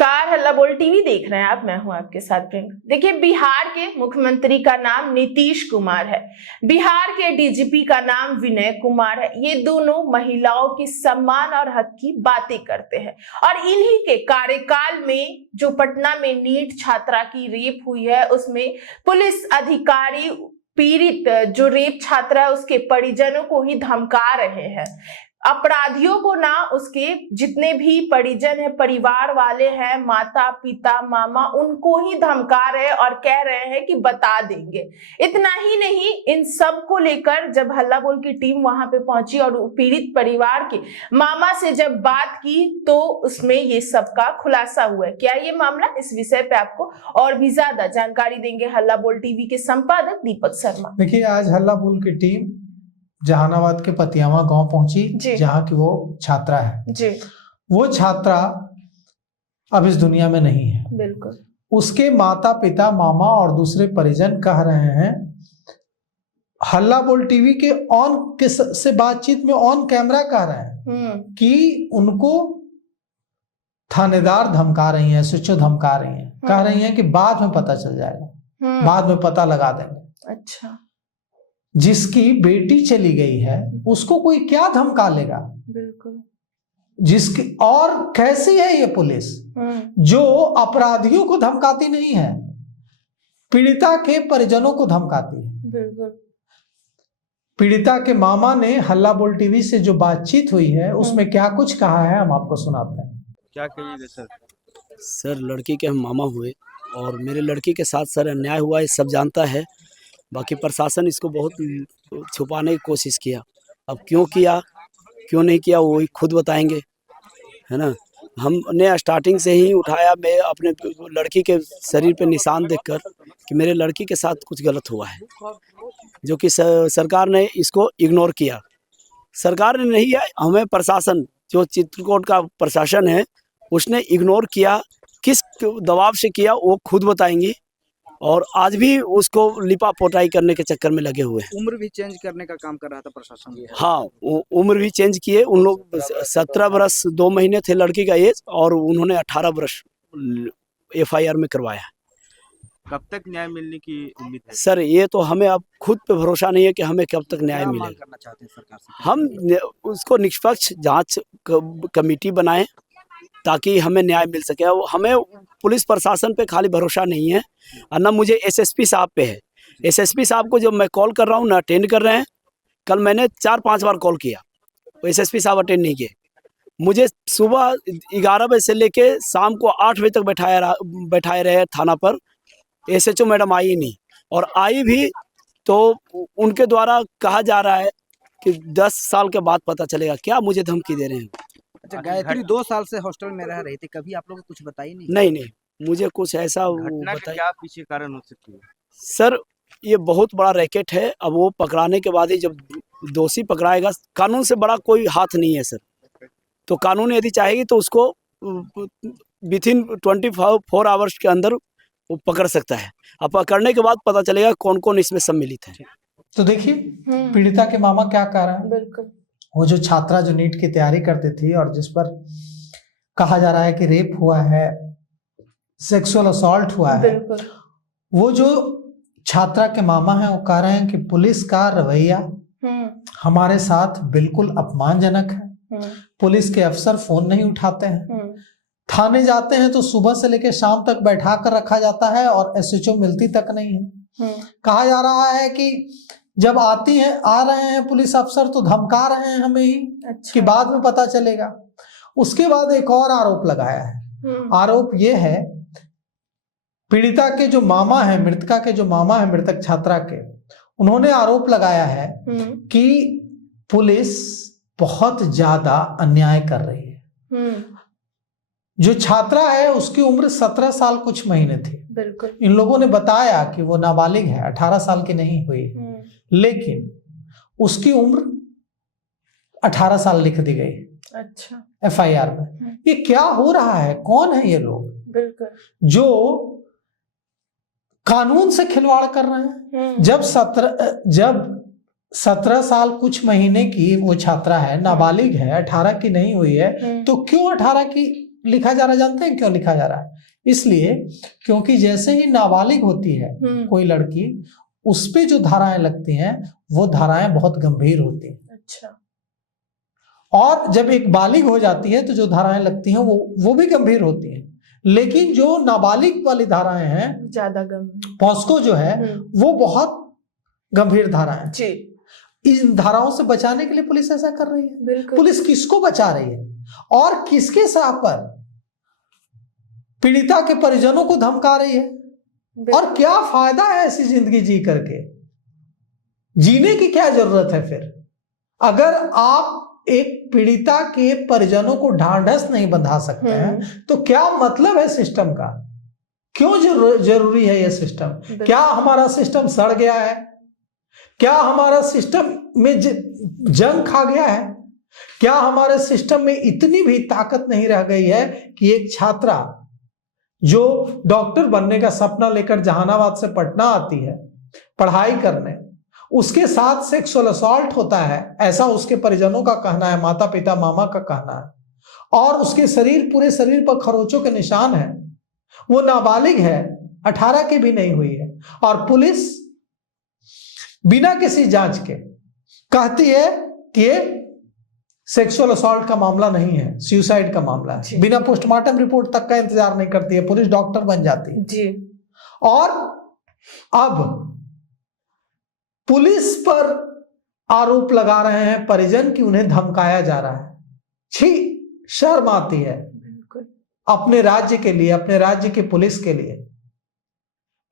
नमस्कार, हल्ला बोल टीवी देख रहे हैं आप। मैं हूं आपके साथ प्रियंका। देखिए, बिहार के मुख्यमंत्री का नाम नीतीश कुमार है, बिहार के डीजीपी का नाम विनय कुमार है। ये दोनों महिलाओं के सम्मान और हक की बातें करते हैं और इन्हीं के कार्यकाल में जो पटना में नीट छात्रा की रेप हुई है, उसमें पुलिस अधिकारी पीड़ित जो रेप छात्रा है उसके परिजनों को ही धमका रहे हैं। अपराधियों को ना, उसके जितने भी परिजन है, परिवार वाले हैं, माता पिता मामा, उनको ही धमका रहे हैं और कह रहे हैं कि बता देंगे। इतना ही नहीं, इन सब को लेकर जब हल्ला बोल की टीम वहां पे पहुंची और पीड़ित परिवार के मामा से जब बात की तो उसमें ये सब का खुलासा हुआ है। क्या ये मामला, इस विषय पे आपको और भी ज्यादा जानकारी देंगे हल्ला बोल टीवी के संपादक दीपक शर्मा। देखिए, आज हल्ला बोल की टीम जहानाबाद के पतियामा गांव पहुंची, जहां की वो छात्रा है जी। वो छात्रा अब इस दुनिया में नहीं है। बिल्कुल। उसके माता पिता मामा और दूसरे परिजन कह रहे हैं, हल्ला बोल टीवी के से बातचीत में ऑन कैमरा कह रहे हैं कि उनको थानेदार धमका रही हैं, एसएचओ धमका रही हैं, कह रही हैं कि बाद में पता चल जाएगा, बाद में पता लगा देंगे। अच्छा। जिसकी बेटी चली गई है उसको कोई क्या धमका लेगा? बिल्कुल। जिसकी, और कैसी है ये पुलिस जो अपराधियों को धमकाती नहीं है, पीड़िता के परिजनों को धमकाती है। बिल्कुल। पीड़िता के मामा ने हल्ला बोल टीवी से जो बातचीत हुई है उसमें क्या कुछ कहा है, हम आपको सुनाते हैं। क्या कहिएगा सर? सर, लड़की के हम मामा हुए और मेरे लड़की के साथ सर अन्याय हुआ, ये सब जानता है। बाकी प्रशासन इसको बहुत छुपाने की कोशिश किया। अब क्यों किया, क्यों नहीं किया, वो खुद बताएंगे, है ना। हमने स्टार्टिंग से ही उठाया, मैं अपने लड़की के शरीर पे निशान देखकर कि मेरे लड़की के साथ कुछ गलत हुआ है, जो कि सरकार ने इसको इग्नोर किया। सरकार ने नहीं है, हमें प्रशासन, जो चित्रकूट का प्रशासन है उसने इग्नोर किया। किस दबाव से किया वो खुद बताएंगी और आज भी उसको लिपा पोताई करने के चक्कर में लगे हुए हैं। उम्र भी चेंज करने का काम कर रहा था प्रशासन। हाँ, उम्र भी चेंज किए। उन लोग 17 वर्ष 2 महीने थे लड़की का एज और उन्होंने 18 वर्ष FIR में करवाया। कब तक न्याय मिलने की उम्मीद है सर? ये तो हमें अब खुद पे भरोसा नहीं है कि हमें कब तक न्याय मिलेगा। करना चाहते हैं सरकार से? हम उसको निष्पक्ष जांच कमेटी बनाएं ताकि हमें न्याय मिल सके। हमें पुलिस प्रशासन पे खाली भरोसा नहीं है और ना मुझे SSP साहब पे है। SSP साहब को जब मैं कॉल कर रहा हूँ ना अटेंड कर रहे हैं। कल मैंने 4-5 बार कॉल किया, SSP साहब अटेंड नहीं किए। मुझे सुबह 11 बजे से लेके शाम को 8 बजे तक बैठाए रहे थाना पर। SHO मैडम आई नहीं, और आई भी तो उनके द्वारा कहा जा रहा है कि 10 साल के बाद पता चलेगा। क्या मुझे धमकी दे रहे हैं? अच्छा, गायत्री 2 साल से हॉस्टल में रह रही थी, कभी आप लोग को कुछ बताई नहीं? नहीं, मुझे कुछ ऐसा बताइए। क्या पीछे कारण हो सकती है? सर, ये बहुत बड़ा रैकेट है। अब वो पकड़ाने के बाद ही जब दोषी पकड़ाएगा, कानून से बड़ा कोई हाथ नहीं है सर। तो कानून यदि चाहेगी तो उसको विथिन 24 आवर्स के अंदर वो पकड़ सकता है। अब पकड़ने के बाद पता चलेगा कौन कौन इसमें सम्मिलित है। तो देखिए, पीड़िता के मामा क्या कह रहे हैं। बिल्कुल। वो जो छात्रा जो नीट की तैयारी करती थी और जिस पर कहा जा रहा है कि रेप हुआ है, सेक्सुअल असॉल्ट हुआ है, वो जो छात्रा के मामा हैं वो कह रहे हैं कि पुलिस का रवैया हमारे साथ बिल्कुल अपमानजनक है। पुलिस के अफसर फोन नहीं उठाते हैं, थाने जाते हैं तो सुबह से लेकर शाम तक बैठा कर रखा जाता है और SHO मिलती तक नहीं है। कहा जा रहा है कि जब आ रहे हैं पुलिस अफसर तो धमका रहे हैं हमें ही। अच्छा। कि बाद में पता चलेगा। उसके बाद एक और आरोप लगाया है। आरोप ये है, पीड़िता के जो मामा है, मृतका के जो मामा है, मृतक छात्रा के, उन्होंने आरोप लगाया है कि पुलिस बहुत ज्यादा अन्याय कर रही है। जो छात्रा है उसकी उम्र 17 साल कुछ महीने थी। बिल्कुल। इन लोगों ने बताया कि वो नाबालिग है, 18 साल की नहीं हुई, लेकिन उसकी उम्र 18 साल लिख दी गई। अच्छा। FIR में। ये क्या हो रहा है? कौन है ये लोग? बिल्कुल। जो कानून से खिलवाड़ कर रहे हैं। जब 17 साल कुछ महीने की वो छात्रा है, नाबालिग है, 18 की नहीं हुई है, तो क्यों 18 की लिखा जा रहा है, जानते हैं क्यों लिखा जा रहा है? इसलिए क्योंकि जैसे ही नाबालिग होती है कोई लड़की, उस पे जो धाराएं लगती हैं वो धाराएं बहुत गंभीर होती हैं। अच्छा। और जब एक बालिग हो जाती है तो जो धाराएं लगती हैं वो भी गंभीर होती हैं। लेकिन जो नाबालिग वाली धाराएं हैं, ज्यादा गंभीर, पॉस्को जो है वो बहुत गंभीर धाराएं जी। इन धाराओं से बचाने के लिए पुलिस ऐसा कर रही है। बिल्कुल। पुलिस किसको बचा रही है और किसके साथ पर? पीड़िता के परिजनों को धमका रही है। और क्या फायदा है ऐसी जिंदगी जी करके? जीने की क्या जरूरत है फिर? अगर आप एक पीड़िता के परिजनों को ढांढस नहीं बंधा सकते हैं तो क्या मतलब है सिस्टम का? क्यों जरूरी है यह सिस्टम? क्या हमारा सिस्टम सड़ गया है? क्या हमारा सिस्टम में जंग खा गया है? क्या हमारे सिस्टम में इतनी भी ताकत नहीं रह गई है कि एक छात्रा जो डॉक्टर बनने का सपना लेकर जहानाबाद से पटना आती है पढ़ाई करने, उसके साथ सेक्सुअल असॉल्ट होता है, ऐसा उसके परिजनों का कहना है, माता पिता मामा का कहना है, और उसके पूरे शरीर पर खरोचों के निशान है, वो नाबालिग है, 18 की भी नहीं हुई है, और पुलिस बिना किसी जांच के कहती है कि ये सेक्सुअल असॉल्ट का मामला नहीं है, सुसाइड का मामला है। बिना पोस्टमार्टम रिपोर्ट तक का इंतजार नहीं करती है, पुलिस डॉक्टर बन जाती है जी। और अब पुलिस पर आरोप लगा रहे हैं परिजन कि उन्हें धमकाया जा रहा है। छी, शर्म आती है अपने राज्य के लिए, अपने राज्य की पुलिस के लिए।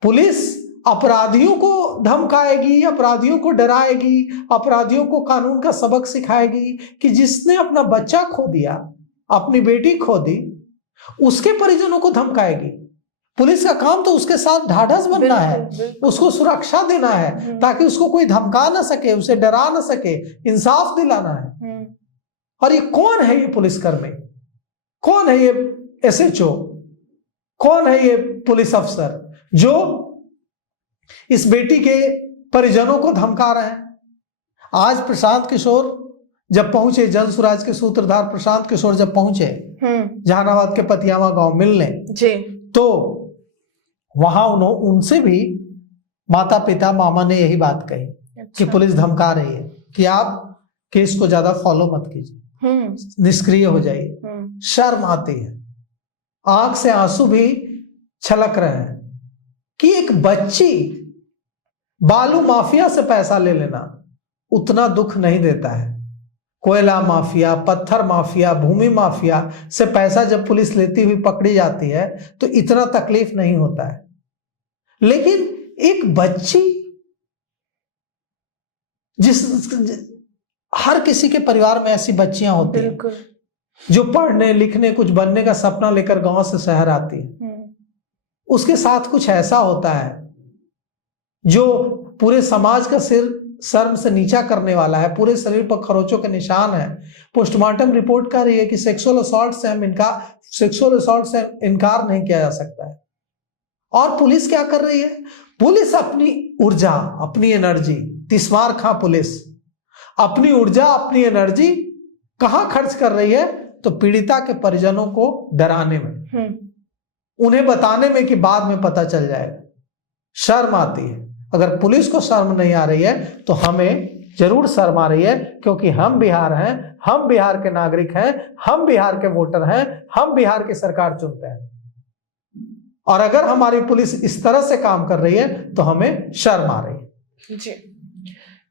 पुलिस अपराधियों को धमकाएगी, अपराधियों को डराएगी, अपराधियों को कानून का सबक सिखाएगी कि जिसने अपना बच्चा खो दिया, अपनी बेटी खो दी, उसके परिजनों को धमकाएगी। पुलिस का काम तो उसके साथ ढाढ़स बनना है, उसको सुरक्षा देना है ताकि उसको कोई धमका ना सके, उसे डरा ना सके, इंसाफ दिलाना है। और ये कौन है? ये पुलिसकर्मी कौन है? ये SHO कौन है? ये पुलिस अफसर जो इस बेटी के परिजनों को धमका रहे हैं। आज प्रशांत किशोर जब पहुंचे, जन सुराज के सूत्रधार प्रशांत किशोर जब पहुंचे जहानाबाद के पतियामा गांव मिलने जी, तो वहां उनसे भी माता पिता मामा ने यही बात कही कि पुलिस धमका रही है कि आप केस को ज्यादा फॉलो मत कीजिए, निष्क्रिय हो जाइए। शर्म आती है, आंख से आंसू भी छलक रहे हैं कि एक बच्ची बालू माफिया से पैसा ले लेना उतना दुख नहीं देता है। कोयला माफिया, पत्थर माफिया, भूमि माफिया से पैसा जब पुलिस लेती हुई पकड़ी जाती है तो इतना तकलीफ नहीं होता है। लेकिन एक बच्ची, हर किसी के परिवार में ऐसी बच्चियां होती हैं जो पढ़ने लिखने कुछ बनने का सपना लेकर गांव से शहर आती है, उसके साथ कुछ ऐसा होता है जो पूरे समाज का सिर शर्म से नीचा करने वाला है, पूरे शरीर पर खरोचों के निशान है। पोस्टमार्टम रिपोर्ट कह रही है कि सेक्सुअल असॉल्ट से इनकार नहीं किया जा सकता है। और पुलिस क्या कर रही है? पुलिस अपनी ऊर्जा, अपनी एनर्जी, तिस्मार खां पुलिस अपनी ऊर्जा, अपनी एनर्जी कहां खर्च कर रही है? तो पीड़िता के परिजनों को डराने में, उन्हें बताने में कि बाद में पता चल जाएगा। शर्म आती है। अगर पुलिस को शर्म नहीं आ रही है तो हमें जरूर शर्म आ रही है, क्योंकि हम बिहार हैं, हम बिहार के नागरिक हैं, हम बिहार के वोटर हैं, हम बिहार की सरकार चुनते हैं। और अगर हमारी पुलिस इस तरह से काम कर रही है तो हमें शर्म आ रही है। जी,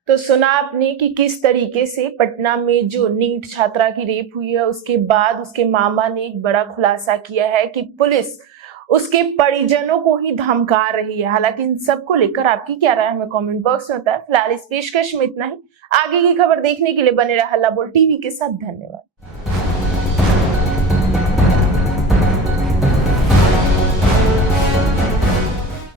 तो सुना आपने कि किस तरीके से पटना में जो नीट छात्रा की रेप हुई है, उसके बाद उसके मामा ने एक बड़ा खुलासा किया है कि पुलिस उसके परिजनों को ही धमका रही है। हालांकि इन सब को लेकर आपकी क्या राय हमें कमेंट बॉक्स में बताएं। फिलहाल इस पेशकश में इतना ही। आगे की खबर देखने के लिए बने रहा हल्ला बोल टीवी के साथ। धन्यवाद।